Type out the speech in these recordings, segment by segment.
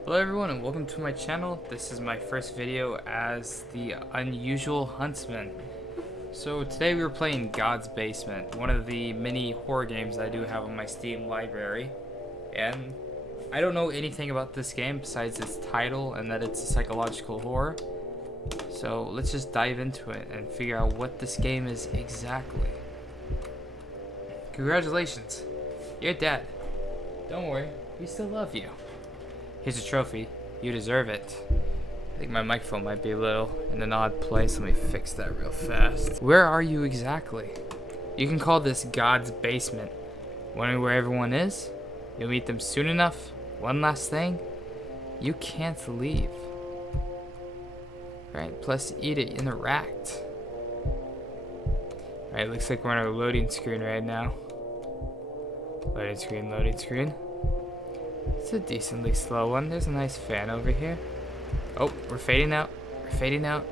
Hello everyone and welcome to my channel. This is my first video as the Unusual Huntsman. So today we were playing God's Basement, one of the many horror games I do have on my Steam library. And I don't know anything about this game besides its title and that it's a psychological horror. So let's just dive into it and figure out what this game is exactly. Congratulations, you're dead. Don't worry, we still love you. Here's a trophy. You deserve it. I think my microphone might be a little in an odd place. Let me fix that real fast. Where are you exactly? You can call this God's Basement. Wondering where everyone is? You'll meet them soon enough. One last thing. You can't leave. Right, plus eat it, interact. Alright, looks like we're on our loading screen right now. Loading screen, loading screen. It's a decently slow one. There's a nice fan over here. Oh, we're fading out. We're fading out.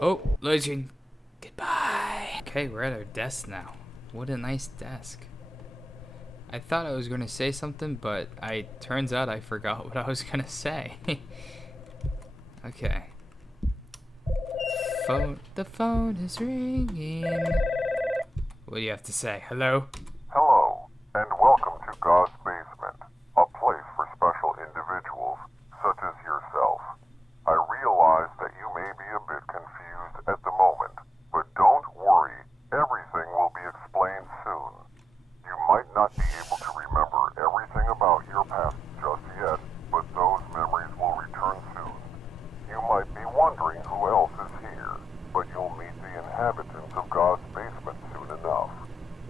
Oh, loading screen. Goodbye. Okay, we're at our desk now. What a nice desk. I thought I was going to say something, but turns out I forgot what I was going to say. Okay. The phone is ringing. What do you have to say? Hello? Hello, and welcome to God's Basement, a place for special individuals, such as yourself. I realize that you may be a bit confused at the moment, but don't worry, everything will be explained soon. You might not be able to remember everything about your past just yet, but those memories will return soon. You might be wondering who else is here, but you'll meet the inhabitants of God's Basement soon enough.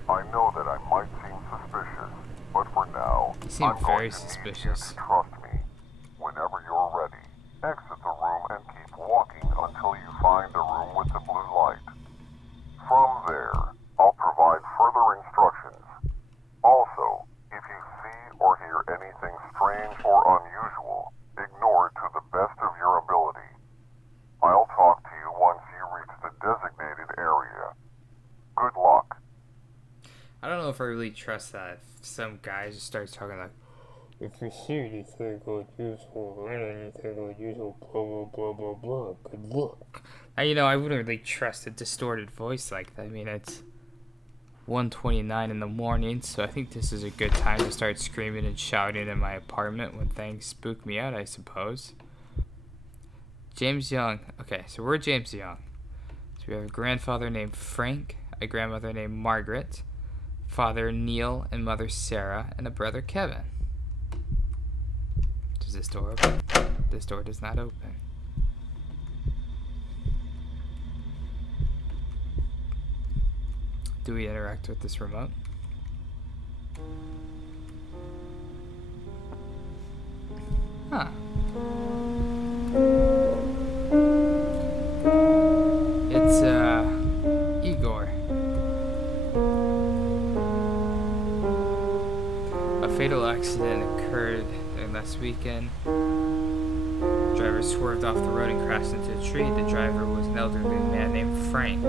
I know that I might seem suspicious, but for now, You seem I'm very going to suspicious. need you to trust me. Whenever you're ready, exit the room and keep walking until you find the room with the blue light. From there, I'll provide further instructions. Also, if you see or hear anything strange or unusual, ignore it to the best of your ability. I'll talk to you once you reach the designated area. Good luck. I don't know if I really trust that. If some guy just starts talking like, if you see anything unusual, anything unusual, blah, blah, blah, blah, blah, good luck. You know, I wouldn't really trust a distorted voice like that. I mean, it's 1:29 in the morning, so I think this is a good time to start screaming and shouting in my apartment when things spook me out, I suppose. James Young. Okay, so we're James Young. So we have a grandfather named Frank, a grandmother named Margaret, father Neil and mother Sarah, and a brother Kevin. Does this door open? This door does not open. Do we interact with this remote? Huh. It's Igor. A fatal accident occurred last weekend. The driver swerved off the road and crashed into a tree. The driver was an elderly man named Frank.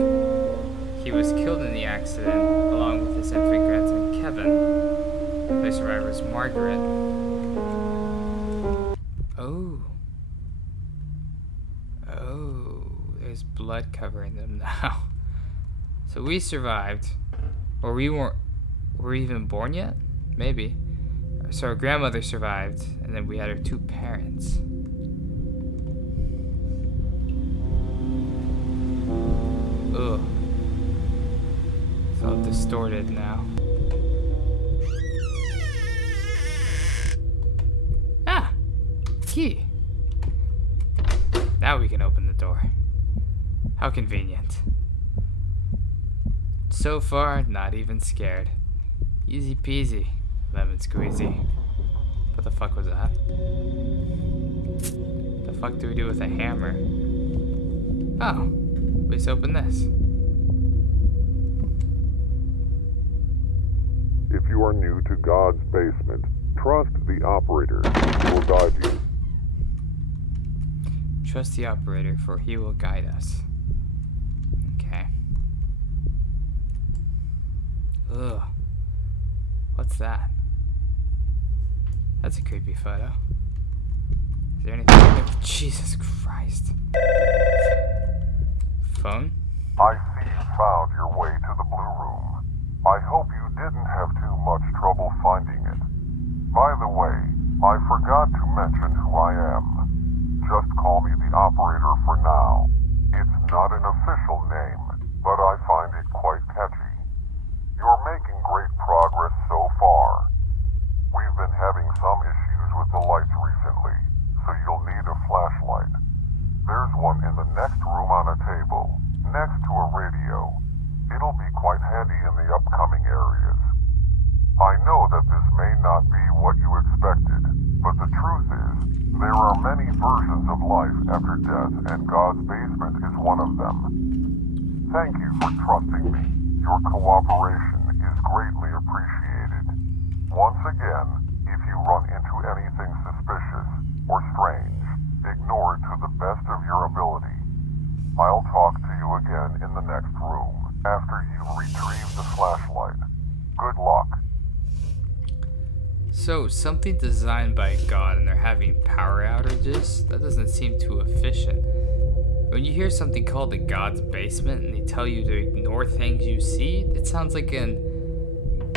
He was killed in the accident along with his infant grandson Kevin. The survivor is Margaret. Oh. Oh, there's blood covering them now. So we survived. Or we weren't. Were we even born yet? Maybe. So our grandmother survived, and then we had our two parents. Ugh. It's all distorted now. Ah! Key! Now we can open the door. How convenient. So far, not even scared. Easy peasy. Lemon squeezy. What the fuck was that? The fuck do we do with a hammer? Oh, let's open this. If you are new to God's Basement, trust the operator. He will guide you. Trust the operator, for he will guide us. Okay. Ugh. What's that? That's a creepy photo. there anything in there? Jesus Christ. Phone? I see you found your way to the Blue Room. I hope you didn't have too much trouble finding it. By the way, I forgot to mention who I am. Just call me the operator for now. It's not an official name, but I find it quite catchy. You're making great progress so far. We've been having some issues with the lights recently, so you'll need a flashlight. There's one in the next room on a table, next to a radio. It'll be quite handy in the upcoming areas. I know that this may not be what you expected, but the truth is, there are many versions of life after death, and God's basement is one of them. Thank you for trusting me. Your cooperation is greatly appreciated. Once again, if you run into anything suspicious or strange, ignore it to the best of your ability. I'll talk to you again in the next room, after you've retrieved the flashlight. Good luck. So, something designed by God and they're having power outages? That doesn't seem too efficient. When you hear something called the God's basement and they tell you to ignore things you see, it sounds like a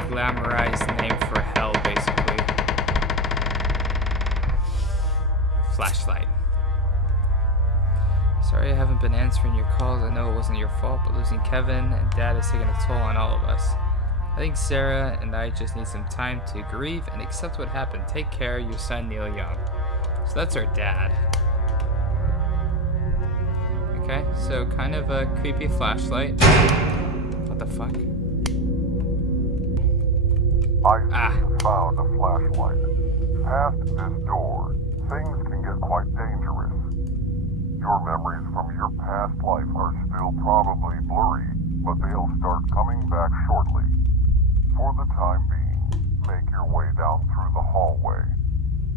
glamorized name for hell, basically. Flashlight. Sorry I haven't been answering your calls. I know it wasn't your fault, but losing Kevin and Dad has taken a toll on all of us. I think Sarah and I just need some time to grieve and accept what happened. Take care, your son Neil Young. So that's our dad. Okay, so kind of a creepy flashlight. What the fuck? I found a flashlight. Past this door, things can get quite dangerous. Your memories from your past life are still probably blurry, but they'll start coming back shortly. For the time being, make your way down through the hallway.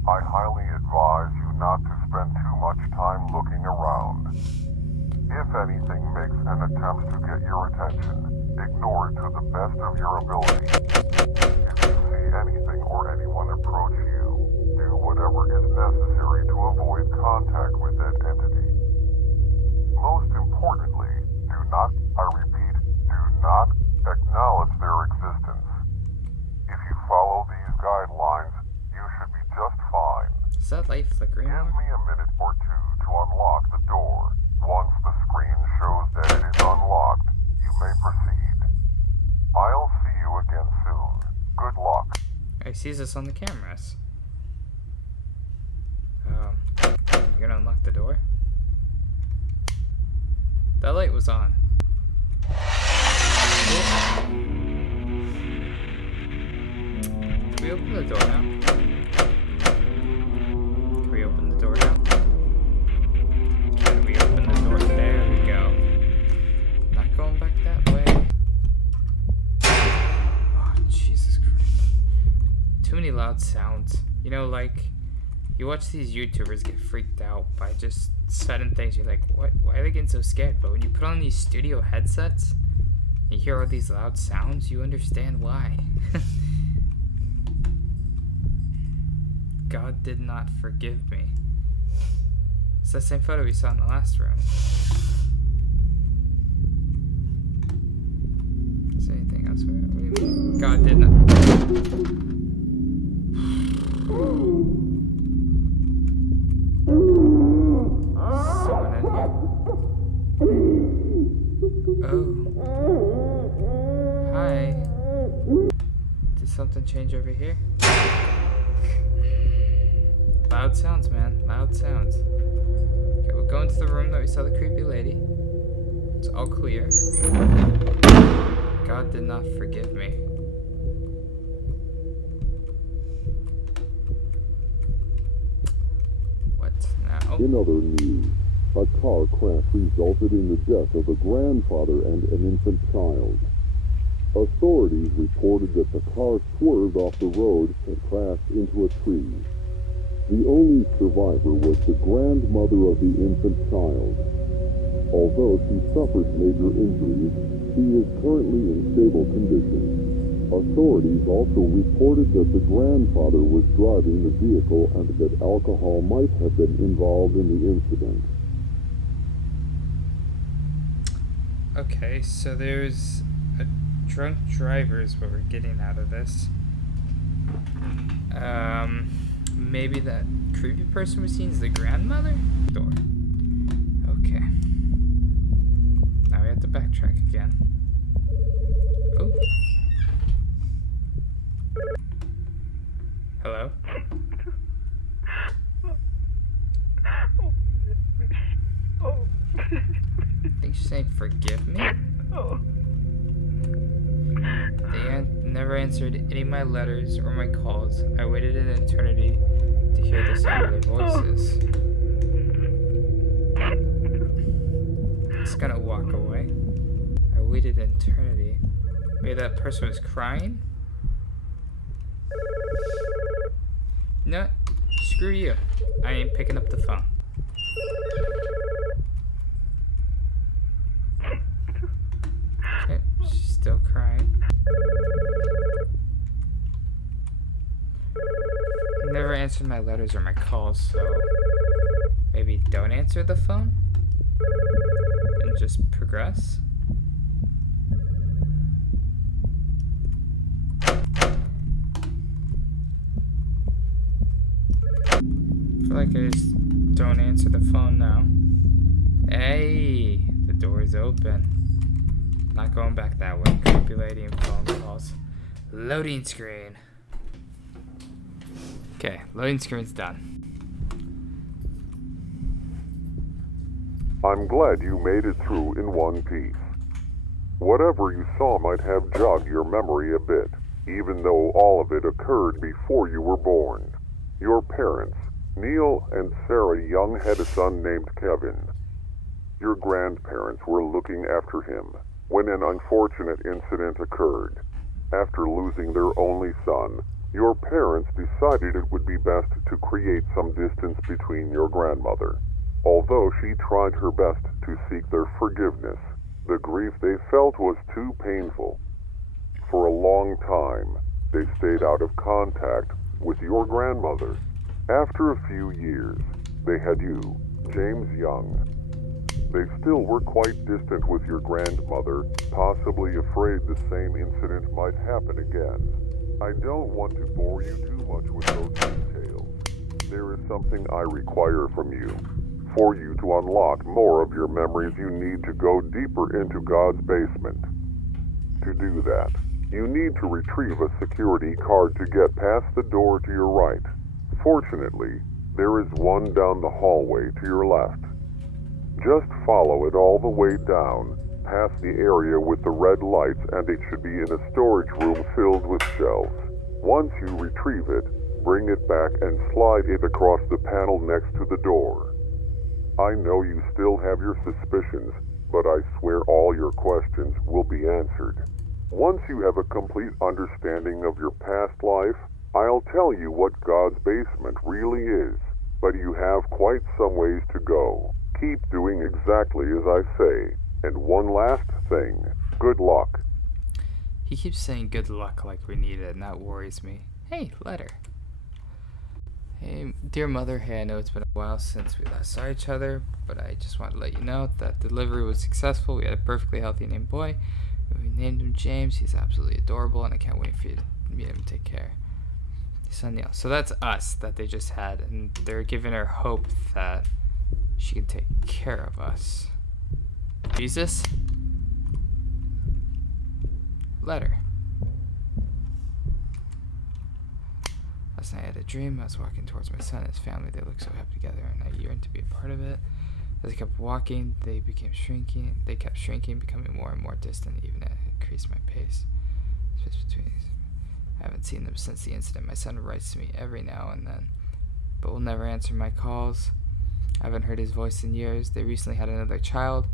I highly advise you not to spend too much time looking around. If anything makes an attempt to get your attention, ignore it to the best of your ability. If you see anything or anyone approach you, do whatever is necessary to avoid contact with that entity. Most importantly, do not, I repeat, do not acknowledge their existence. If you follow these guidelines, you should be just fine. Is that light flickering? Give me a minute or two to unlock the door. Once the screen shows that it is unlocked, you may proceed. I'll see you again soon. Good luck. He sees us on the cameras. You gonna unlock the door? That light was on. Can we open the door now? Can we open the door now? Can we open the door? There we go. Not going back that way. Oh, Jesus Christ. Too many loud sounds. You know, like, you watch these YouTubers get freaked out by just sudden things. You're like, what? Why are they getting so scared? But when you put on these studio headsets, you hear all these loud sounds, you understand why. God did not forgive me. It's the same photo we saw in the last room. Is there anything else? What do you mean? God did not. Someone in here. Oh. Hi. Did something change over here? Loud sounds, man. Loud sounds. Okay, we'll go into the room that we saw the creepy lady. It's all clear. God did not forgive me. What now? In other news, a car crash resulted in the death of a grandfather and an infant child. Authorities reported that the car swerved off the road and crashed into a tree. The only survivor was the grandmother of the infant child. Although she suffered major injuries, she is currently in stable condition. Authorities also reported that the grandfather was driving the vehicle and that alcohol might have been involved in the incident. Okay, so there's a drunk driver is what we're getting out of this. Maybe that creepy person we're seeing is the grandmother? Door. Okay. Now we have to backtrack again. Oh. Hello? I think she's saying forgive me? They never answered any of my letters or my calls. I waited an eternity to hear the sound of their voices. Just gonna walk away. I waited an eternity. Maybe that person was crying? You know what? Screw you. I ain't picking up the phone. Okay, she's still crying. Never answered my letters or my calls, so maybe don't answer the phone and just progress. I feel like I just don't answer the phone now. Hey, the door is open. Not going back that way. Creepy lady and phone calls. Loading screen. Okay, loading screen's done. I'm glad you made it through in one piece. Whatever you saw might have jogged your memory a bit, even though all of it occurred before you were born. Your parents, Neil and Sarah Young, had a son named Kevin. Your grandparents were looking after him when an unfortunate incident occurred. After losing their only son, your parents decided it would be best to create some distance between your grandmother. Although she tried her best to seek their forgiveness, the grief they felt was too painful. For a long time, they stayed out of contact with your grandmother. After a few years, they had you, James Young. They still were quite distant with your grandmother, possibly afraid the same incident might happen again. I don't want to bore you too much with those details. There is something I require from you. For you to unlock more of your memories, you need to go deeper into God's basement. To do that, you need to retrieve a security card to get past the door to your right. Fortunately, there is one down the hallway to your left. Just follow it all the way down, past the area with the red lights, and it should be in a storage room filled with shelves. Once you retrieve it, bring it back and slide it across the panel next to the door. I know you still have your suspicions, but I swear all your questions will be answered. Once you have a complete understanding of your past life, I'll tell you what God's basement really is, but you have quite some ways to go. Keep doing exactly as I say. And one last thing, good luck. He keeps saying good luck like we need it, and that worries me. Hey, letter. Hey, dear mother, hey, I know it's been a while since we last saw each other, but I just wanted to let you know that delivery was successful. We had a perfectly healthy named boy. We named him James. He's absolutely adorable, and I can't wait for you to meet him and take care. Son Neil. So that's us that they just had, and they're giving her hope that she can take care of us. Jesus? Letter. Last night I had a dream. I was walking towards my son and his family. They looked so happy together, and I yearned to be a part of it. As I kept walking, they kept shrinking, becoming more and more distant, even as it increased my pace. Space between these. I haven't seen them since the incident. My son writes to me every now and then, but will never answer my calls. I haven't heard his voice in years. They recently had another child,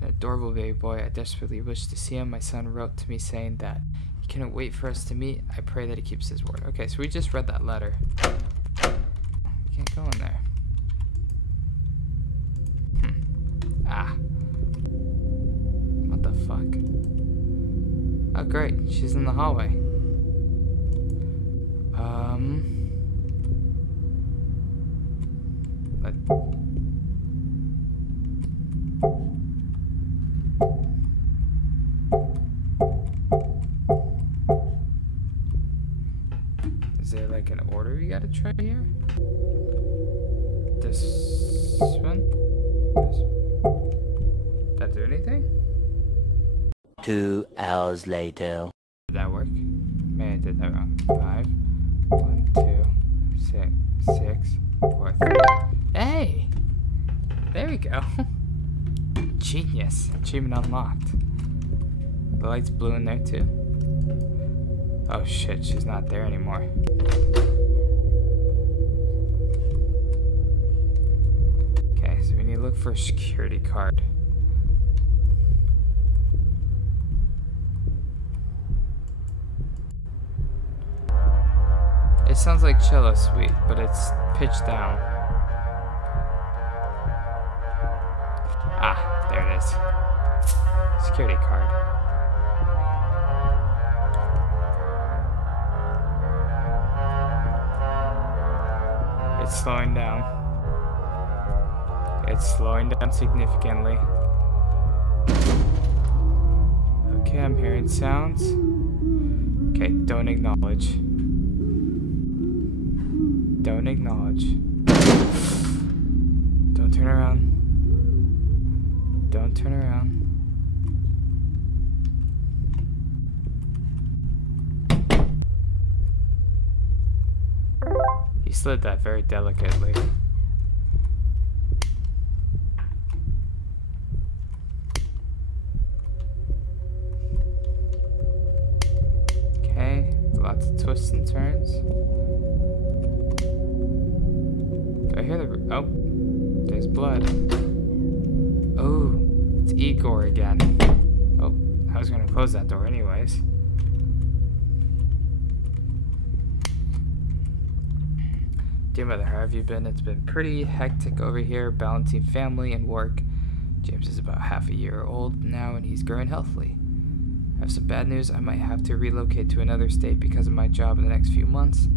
an adorable baby boy. I desperately wish to see him. My son wrote to me saying that he couldn't wait for us to meet. I pray that he keeps his word. Okay, so we just read that letter. We can't go in there. Ah. What the fuck? Oh, great. She's in the hallway. But is there like an order we gotta try here? This one? This. That do anything? 2 hours later. Did that work? Maybe I did that wrong. 5, 1, 2, 6, 6, 4, 3. Hey! There we go. Genius. Achievement unlocked. The light's blue in there too. Oh shit, she's not there anymore. Okay, so we need to look for a security card. It sounds like Cello Suite, but it's pitched down. Ah, there it is. Security card. It's slowing down. It's slowing down significantly. Okay, I'm hearing sounds. Okay, don't acknowledge. Don't acknowledge. Don't turn around. Don't turn around. He slid that very delicately. Okay, lots of twists and turns. I hear the... Oh, there's blood. Oh, it's Igor again. Oh, I was gonna close that door anyways. Dear mother, how have you been? It's been pretty hectic over here, balancing family and work. James is about half a year old now and he's growing healthily. I have some bad news. I might have to relocate to another state because of my job in the next few months.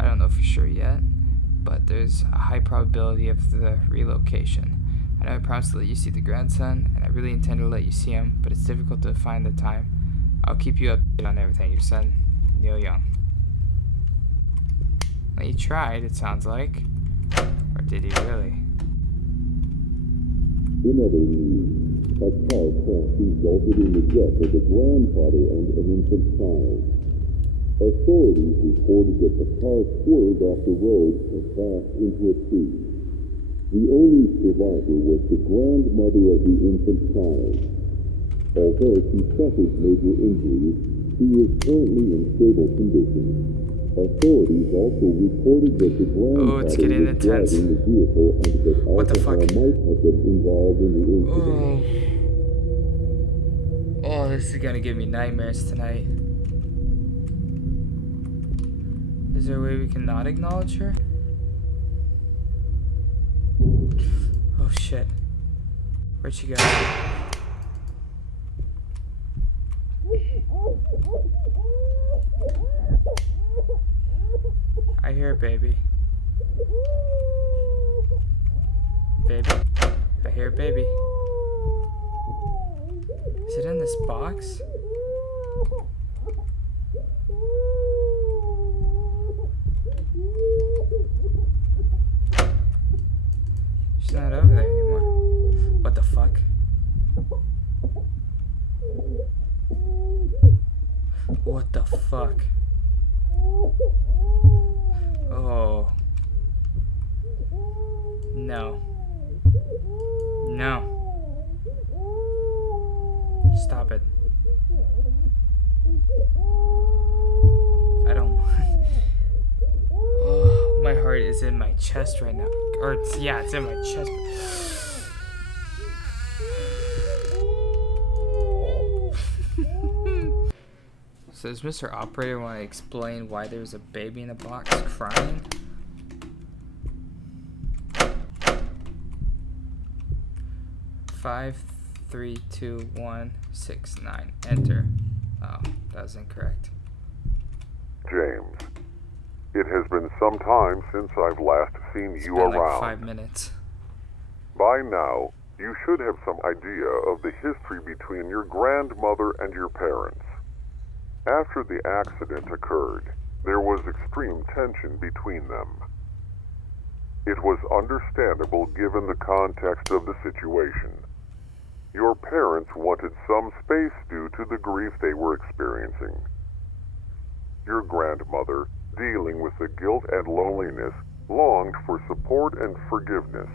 I don't know for sure yet, but there's a high probability of the relocation. I know I promised to let you see the grandson, and I really intend to let you see him, but it's difficult to find the time. I'll keep you updated on everything. Your son, Neil Young. Well, he tried, it sounds like. Or did he really? In other news, a car crash resulted in the death of a grandfather and an infant child. Authorities reported that the car swerved off the road and crashed into a tree. The only survivor was the grandmother of the infant child. Although she suffered major injuries, she is currently in stable condition. Authorities also reported that the grandfather was driving the vehicle and that alcohol might have been involved in the incident. Oh, this is gonna give me nightmares tonight. Is there a way we can not acknowledge her? Oh shit. Where'd she go? I hear a baby. Baby. I hear a baby. Is it in this box? She's not over there anymore. What the fuck? What the fuck? Oh. No. No. Stop it. I don't. Oh, my heart is in my chest right now. Or, yeah, it's in my chest. So does Mr. Operator want to explain why there's a baby in a box crying? Five, 3, 2, 1, 6, 9. Enter. Oh, that was incorrect. James, It has been some time since I've last seen It's you been around. like 5 minutes. By now, you should have some idea of the history between your grandmother and your parents. After the accident occurred, there was extreme tension between them. It was understandable given the context of the situation. Your parents wanted some space due to the grief they were experiencing. Your grandmother, dealing with the guilt and loneliness, longed for support and forgiveness,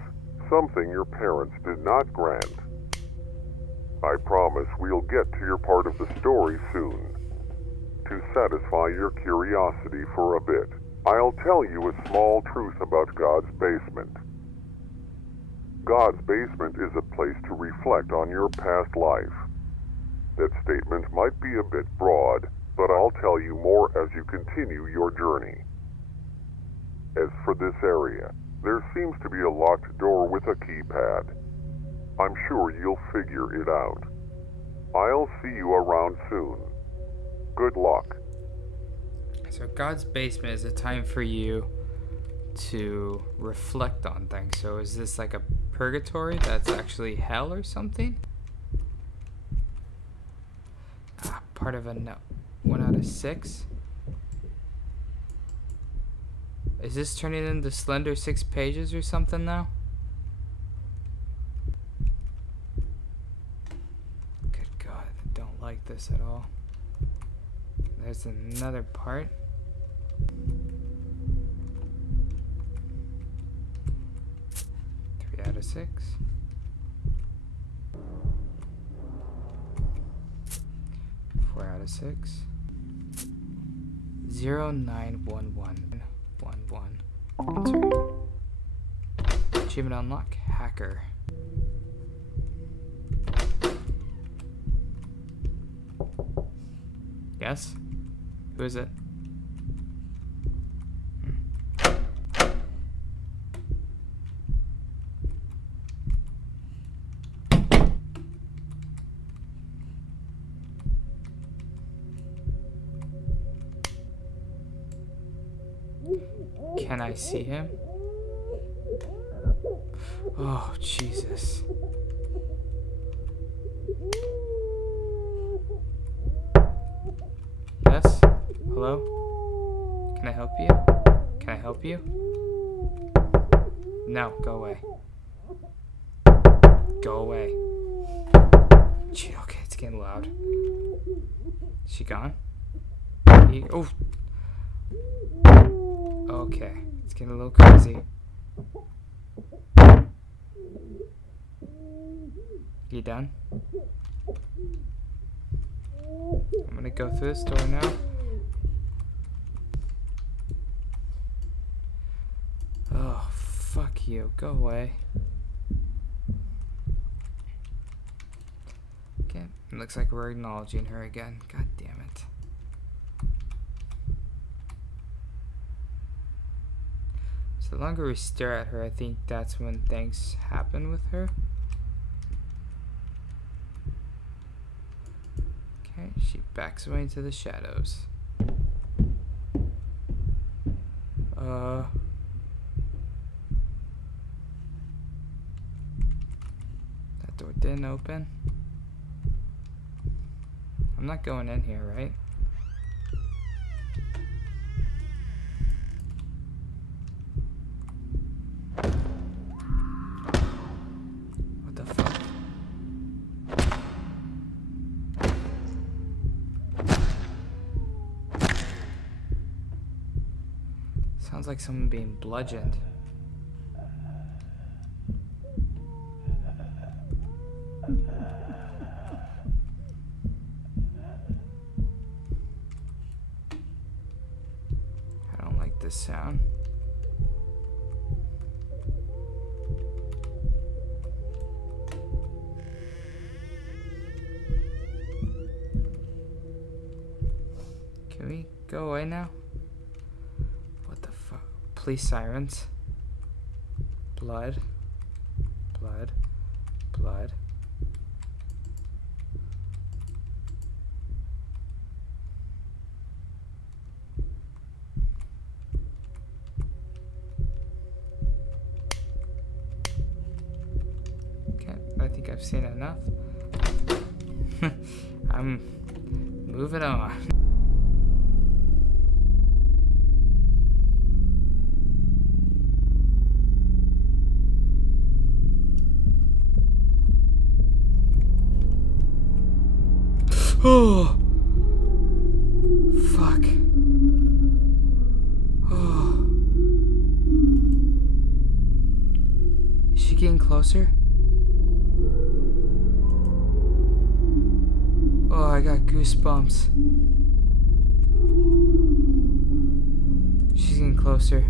something your parents did not grant. I promise we'll get to your part of the story soon. To satisfy your curiosity for a bit, I'll tell you a small truth about God's basement. God's basement is a place to reflect on your past life. That statement might be a bit broad, but I'll tell you more as you continue your journey. As for this area, there seems to be a locked door with a keypad. I'm sure you'll figure it out. I'll see you around soon. Good luck. So God's basement is a time for you to reflect on things. So is this like a purgatory that's actually hell or something? Part of a no. 1 out of 6. Is this turning into slender 6 pages or something now? Good God, I don't like this at all. There's another part. Three out of 6. 4 out of 6. 091111. Enter. Achievement unlock. Hacker. Yes? Who is it? Can I see him? Oh, Jesus. Yes? Hello? Can I help you? Can I help you? No, go away. Go away. Gee, okay, it's getting loud. Is she gone? Oh! Okay, it's getting a little crazy. You done? I'm gonna go through this door now. Oh, fuck you. Go away. Okay, it looks like we're acknowledging her again. God damn it. So the longer we stare at her, I think that's when things happen with her. Okay, she backs away into the shadows. That door didn't open. I'm not going in here, right? What the fuck? Sounds like someone being bludgeoned. I don't like this sound. Can we go away now? What the fuck? Police sirens. Blood. Blood. Blood. think I've seen enough. I'm moving on. Oh, fuck. Oh. Is she getting closer? Oh, I got goosebumps. She's getting closer.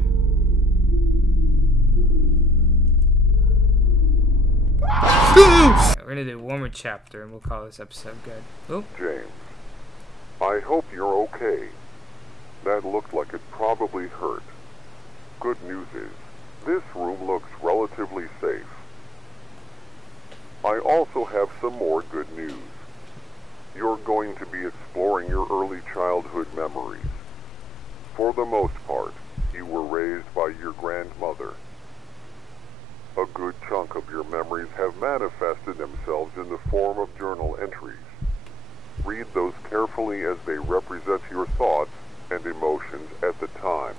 We're gonna do one more chapter and we'll call this episode good. Oh. James, I hope you're okay. That looked like it probably hurt. Good news is, this room looks relatively safe. I also have some more good news. You're going to be exploring your early childhood memories. For the most part, you were raised by your grandmother. A good chunk of your memories have manifested themselves in the form of journal entries. Read those carefully as they represent your thoughts and emotions at the time.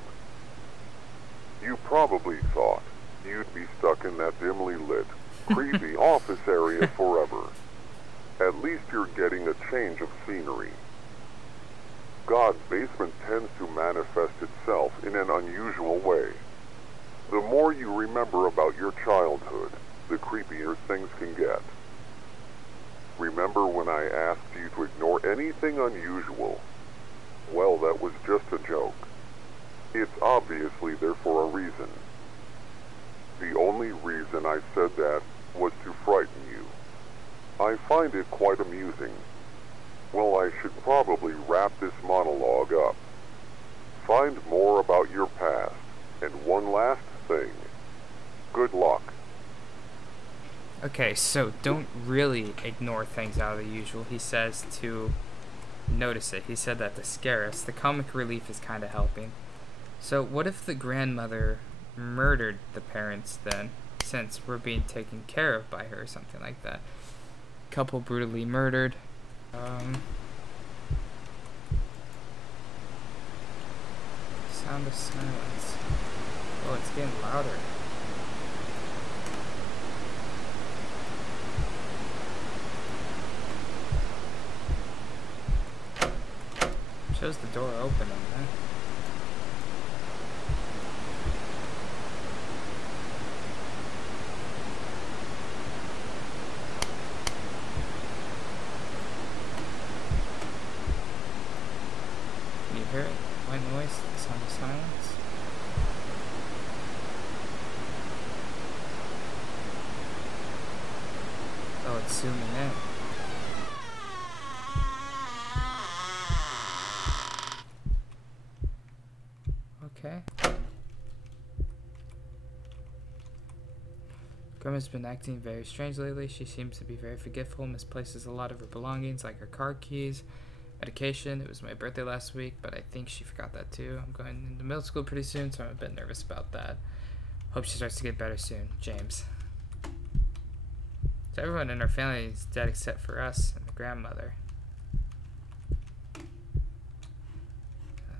You probably thought you'd be stuck in that dimly lit, creepy office area forever. At least you're getting a change of scenery. God's basement tends to manifest itself in an unusual way. The more you remember about your childhood, the creepier things can get. Remember when I asked you to ignore anything unusual? Well, that was just a joke. It's obviously there for a reason. The only reason I said that was to frighten you. I find it quite amusing. Well, I should probably wrap this monologue up. Find more about your past, and one last thing. Good luck. Okay, so don't really ignore things out of the usual. He says to notice it. He said that to scare us. The comic relief is kind of helping. So what if the grandmother murdered the parents then, since we're being taken care of by her or something like that? Couple brutally murdered. Sound of silence. Oh, it's getting louder. Shows the door open on that. Can you hear it? White noise, the sound of silence. Oh, it's zooming in. Okay. Grandma's been acting very strange lately. She seems to be very forgetful, misplaces a lot of her belongings, like her car keys, medication. It was my birthday last week, but I think she forgot that too. I'm going into middle school pretty soon, so I'm a bit nervous about that. Hope she starts to get better soon. James. So everyone in our family is dead except for us and the grandmother.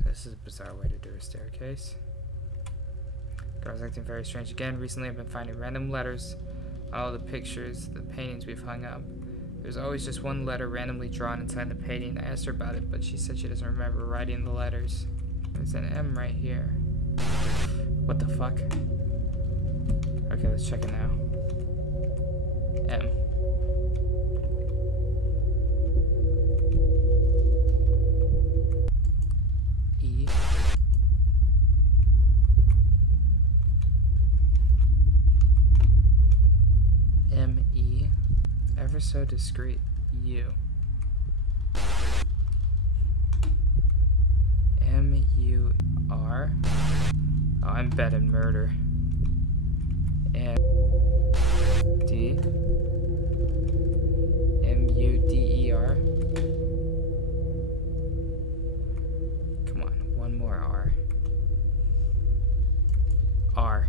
This is a bizarre way to do a staircase. Girl's acting very strange again. Recently I've been finding random letters on all the pictures, the paintings we've hung up. There's always just one letter randomly drawn inside the painting. I asked her about it, but she said she doesn't remember writing the letters. There's an M right here. What the fuck? Okay, let's check it now. M. E. M-E. Ever so discreet. U. M-U-R. Oh, I'm betting murder. And D. M-U-D-E-R. Come on, one more R. R.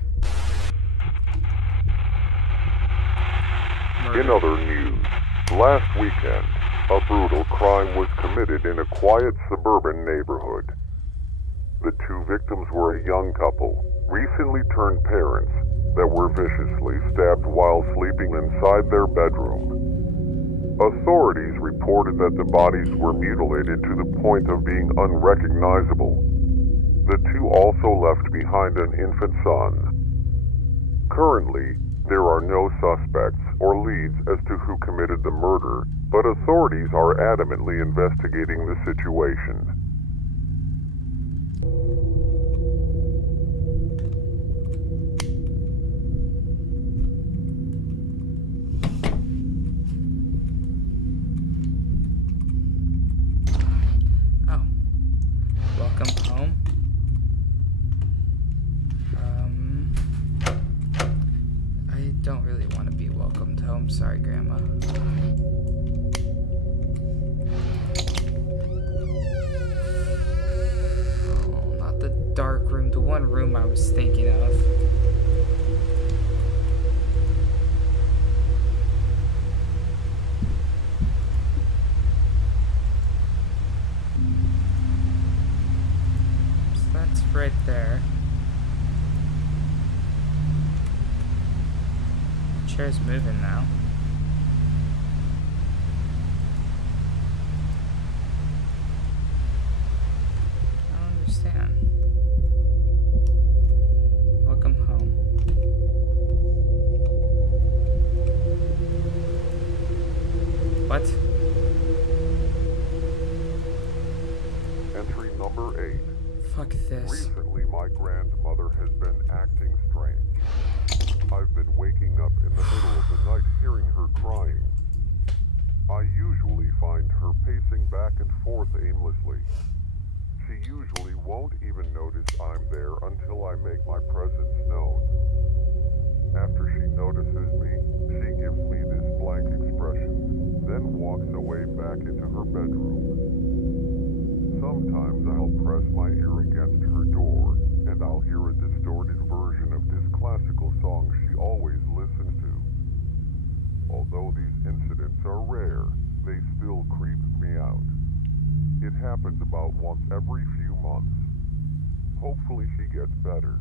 In other news, last weekend, a brutal crime was committed in a quiet suburban neighborhood. The two victims were a young couple, recently turned parents, that were viciously stabbed while sleeping inside their bedroom. Authorities reported that the bodies were mutilated to the point of being unrecognizable. The two also left behind an infant son. Currently, there are no suspects or leads as to who committed the murder, but authorities are adamantly investigating the situation. Welcome home. I don't really want to be welcomed home. Sorry, Grandma. Oh, not the dark room. The one room I was thinking of. Right there. The chair's moving now. I don't understand. Welcome home. What? Entry number 8. Fuck this. Recently, my grandmother has been acting strange. I've been waking up in the middle of the night hearing her crying. I usually find her pacing back and forth aimlessly. She usually won't even notice I'm there until I make my presence known. After she notices me, she gives me this blank expression, then walks away back into her bedroom. Sometimes I'll press my ear against her door, and I'll hear a distorted version of this classical song she always listens to. Although these incidents are rare, they still creep me out. It happens about once every few months. Hopefully she gets better.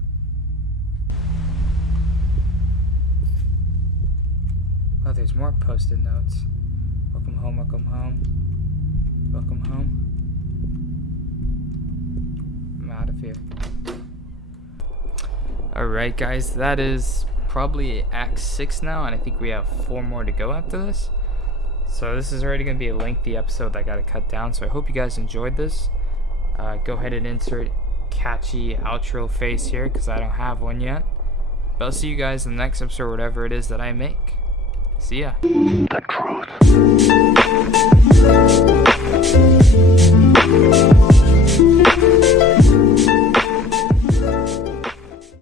Oh, there's more post-it notes. Welcome home, welcome home. Welcome home. I'm out of here. Alright guys, that is probably Act 6 now, and I think we have 4 more to go after this. So this is already going to be a lengthy episode that I got to cut down, so I hope you guys enjoyed this. Go ahead and insert catchy outro face here, because I don't have one yet. But I'll see you guys in the next episode, whatever it is that I make. See ya. The truth.